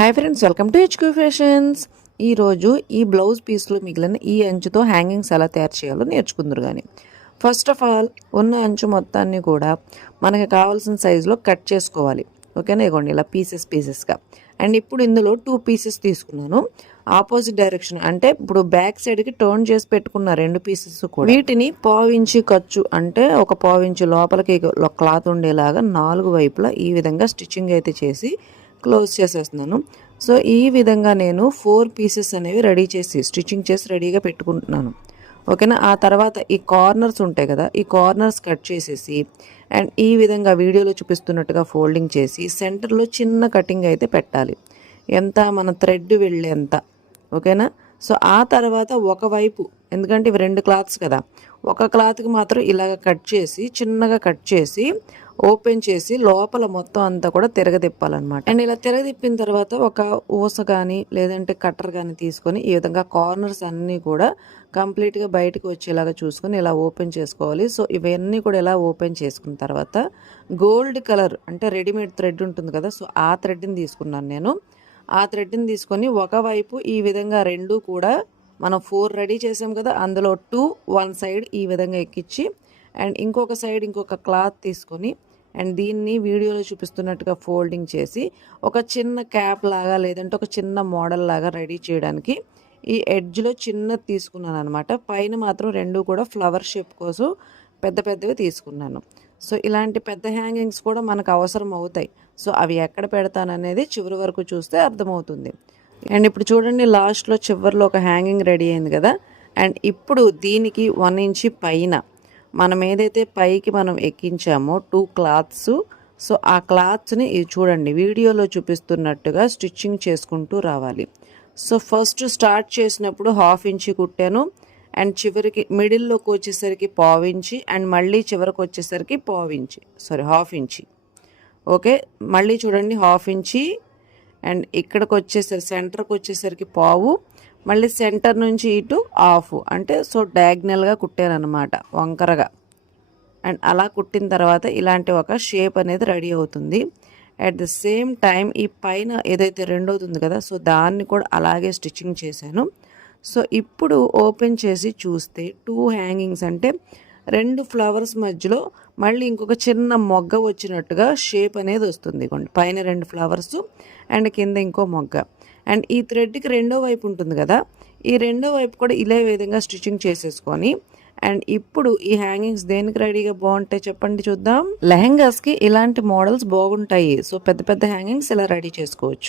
Hi friends, welcome to HQ fashions. ఈరోజు ఈ blouse పీస్లో మిగిలిన ఈ అంచుతో హ్యాంగింగ్స్ ఎలా తయారు చేయాలో నేర్చుకుందరు. కానీ ఫస్ట్ ఆఫ్ ఆల్ ఉన్న అంచు మొత్తాన్ని కూడా మనకి కావాల్సిన సైజులో కట్ చేసుకోవాలి. ఓకేనా, ఇవ్వండి ఇలా పీసెస్గా. అండ్ ఇప్పుడు ఇందులో 2 పీసెస్ తీసుకున్నాను. ఆపోజిట్ డైరెక్షన్ అంటే ఇప్పుడు బ్యాక్ సైడ్కి టర్న్ చేసి పెట్టుకున్న 2 పీసెస్ కూడా వీటిని పావించి ఖర్చు అంటే ఒక పావించి లోపలికి క్లాత్ ఉండేలాగా 4 వైపులా ఈ విధంగా స్టిచ్చింగ్ అయితే చేసి క్లోజ్ చేసేస్తున్నాను. సో ఈ విధంగా నేను 4 పీసెస్ అనేవి రెడీ చేసి స్టిచ్చింగ్ చేసి రెడీగా పెట్టుకుంటున్నాను. ఓకేనా, ఆ తర్వాత ఈ కార్నర్స్ ఉంటాయి కదా, ఈ కార్నర్స్ కట్ చేసేసి అండ్ ఈ విధంగా వీడియోలో చూపిస్తున్నట్టుగా ఫోల్డింగ్ చేసి సెంటర్లో చిన్న కటింగ్ అయితే పెట్టాలి. ఎంత మన థ్రెడ్ వెళ్ళేంత. ఓకేనా, సో ఆ తర్వాత ఒకవైపు, ఎందుకంటే ఇవి 2 క్లాత్స్ కదా, ఒక క్లాత్కి మాత్రం ఇలాగ కట్ చేసి చిన్నగా కట్ చేసి ఓపెన్ చేసి లోపల మొత్తం అంతా కూడా తిరగదిప్పాలన్నమాట. అండ్ ఇలా తిరగదిప్పిన తర్వాత ఒక ఊస కానీ లేదంటే కట్టర్ కానీ తీసుకొని ఈ విధంగా కార్నర్స్ అన్నీ కూడా కంప్లీట్గా బయటకు వచ్చేలాగా చూసుకొని ఇలా ఓపెన్ చేసుకోవాలి. సో ఇవన్నీ కూడా ఇలా ఓపెన్ చేసుకున్న తర్వాత గోల్డ్ కలర్ అంటే రెడీమేడ్ థ్రెడ్ ఉంటుంది కదా, సో ఆ థ్రెడ్ని తీసుకున్నాను నేను. ఆ థ్రెడ్ని తీసుకొని ఒకవైపు ఈ విధంగా 2 కూడా మనం 4 రెడీ చేసాం కదా, అందులో 2 1 సైడ్ ఈ విధంగా ఎక్కించి అండ్ ఇంకొక సైడ్ ఇంకొక క్లాత్ తీసుకొని అండ్ దీన్ని వీడియోలో చూపిస్తున్నట్టుగా ఫోల్డింగ్ చేసి ఒక చిన్న క్యాప్ లాగా లేదంటే ఒక చిన్న మోడల్ లాగా రెడీ చేయడానికి ఈ ఎడ్జ్లో చిన్నది తీసుకున్నాను అనమాట. పైన మాత్రం 2 కూడా ఫ్లవర్ షేప్ కోసం పెద్దవి తీసుకున్నాను. సో ఇలాంటి పెద్ద హ్యాంగింగ్స్ కూడా మనకు అవసరం అవుతాయి. సో అవి ఎక్కడ పెడతాననేది చివరి వరకు చూస్తే అర్థమవుతుంది. అండ్ ఇప్పుడు చూడండి, లాస్ట్లో చివరిలో ఒక హ్యాంగింగ్ రెడీ అయింది కదా. అండ్ ఇప్పుడు దీనికి 1 ఇంచ్ పైన మనం ఏదైతే పైకి మనం ఎక్కించామో 2 క్లాత్స్, సో ఆ క్లాత్స్ని ఇది చూడండి వీడియోలో చూపిస్తున్నట్టుగా స్టిచ్చింగ్ చేసుకుంటూ రావాలి. సో ఫస్ట్ స్టార్ట్ చేసినప్పుడు 1/2 ఇంచ్ కుట్టాను అండ్ చివరికి మిడిల్లోకి వచ్చేసరికి 1/4 ఇంచ్ అండ్ మళ్ళీ చివరికి వచ్చేసరికి 1/2 ఇంచ్. ఓకే, మళ్ళీ చూడండి 1/2 ఇంచ్ అండ్ ఇక్కడికి వచ్చేసరికి సెంటర్కి వచ్చేసరికి 1/4, మళ్ళీ సెంటర్ నుంచి ఇటు 1/2 అంటే సో డయాగ్నల్గా కుట్టాను అనమాట, వంకరగా. అండ్ అలా కుట్టిన తర్వాత ఇలాంటి ఒక షేప్ అనేది రెడీ అవుతుంది. అట్ ద సేమ్ టైం ఈ పైన ఏదైతే రెండోది ఉంది కదా, సో దాన్ని కూడా అలాగే స్టిచ్చింగ్ చేశాను. సో ఇప్పుడు ఓపెన్ చేసి చూస్తే 2 హ్యాంగింగ్స్ అంటే 2 ఫ్లవర్స్ మధ్యలో మళ్ళీ ఇంకొక చిన్న మొగ్గ వచ్చినట్టుగా షేప్ అనేది వస్తుంది. పైన 2 ఫ్లవర్స్ అండ్ కింద ఇంకో మొగ్గ. అండ్ ఈ థ్రెడ్కి రెండో వైపు ఉంటుంది కదా, ఈ రెండో వైపు కూడా ఇదే విధంగా స్టిచ్చింగ్ చేసేసుకొని అండ్ ఇప్పుడు ఈ హ్యాంగింగ్స్ దేనికి రెడీగా బాగుంటాయి చెప్పండి చూద్దాం. లెహెంగాస్కి ఇలాంటి మోడల్స్ బాగుంటాయి. సో పెద్ద హ్యాంగింగ్స్ ఇలా రెడీ చేసుకోవచ్చు.